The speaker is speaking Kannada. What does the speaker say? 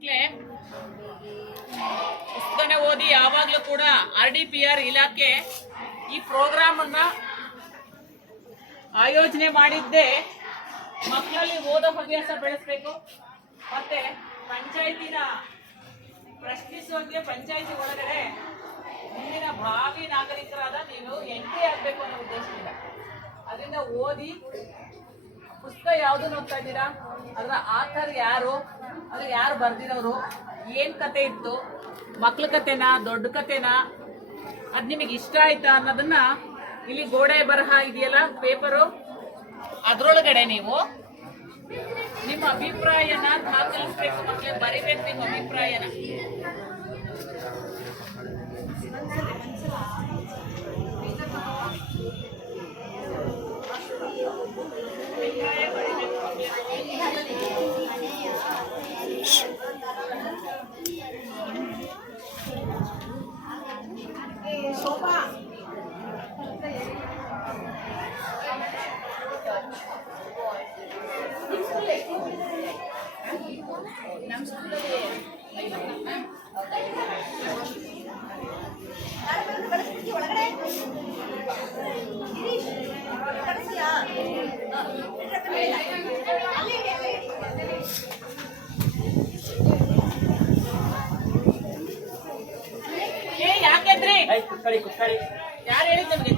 ಮಕ್ಕಳೇ ಪುಸ್ತಕನೇ ಓದಿ ಯಾವಾಗಲೂ ಕೂಡ RDPR ಇಲಾಖೆ ಈ ಪ್ರೋಗ್ರಾಮ್ ಅನ್ನ ಆಯೋಜನೆ ಮಾಡಿದ್ದೆ ಮಕ್ಕಳಲ್ಲಿ ಓದೋ ಹವ್ಯಾಸ ಬೆಳೆಸಬೇಕು, ಮತ್ತೆ ಪಂಚಾಯತಿನ ಪ್ರಶ್ನಿಸುವಂತೆ ಪಂಚಾಯತಿ ಒಳಗಡೆ ಮುಂದಿನ ಭಾವಿ ನಾಗರಿಕರಾದ ನೀವು ಎಂಟ್ರಿ ಆಗಬೇಕು ಅನ್ನೋ ಉದ್ದೇಶದಿಂದ ಅದರಿಂದ ಓದಿ ಪುಸ್ತಕ ಯಾವುದನ್ನು ಓದ್ತಾ ಇದ್ದೀರಾ, ಅದರ ಆಥರ್ ಯಾರು, ಅದು ಯಾರು ಬರ್ದಿರೋರು, ಏನ್ ಕತೆ ಇತ್ತು, ಮಕ್ಳ ಕತೆನಾ ದೊಡ್ಡ ಕತೆನಾ, ಅದು ನಿಮಗೆ ಇಷ್ಟ ಆಯ್ತಾ ಅನ್ನೋದನ್ನ ಇಲ್ಲಿ ಗೋಡೆ ಬರಹ ಇದೆಯಲ್ಲ ಪೇಪರು, ಅದ್ರೊಳಗಡೆ ನೀವು ನಿಮ್ಮ ಅಭಿಪ್ರಾಯನ ದಾಖಲಿಸ್ಬೇಕು. ಮಕ್ಕಳೇ ಬರಿಬೇಕು ನಿಮ್ಮ ಅಭಿಪ್ರಾಯನ. ಶೋಭಾ ನಮ್ಮ ಸ್ಕೂಲಲ್ಲಿ ಯಾಕೆಂದ್ರಿ ಯಾರು ಹೇಳಿದ್ ನಮ್ಗೆ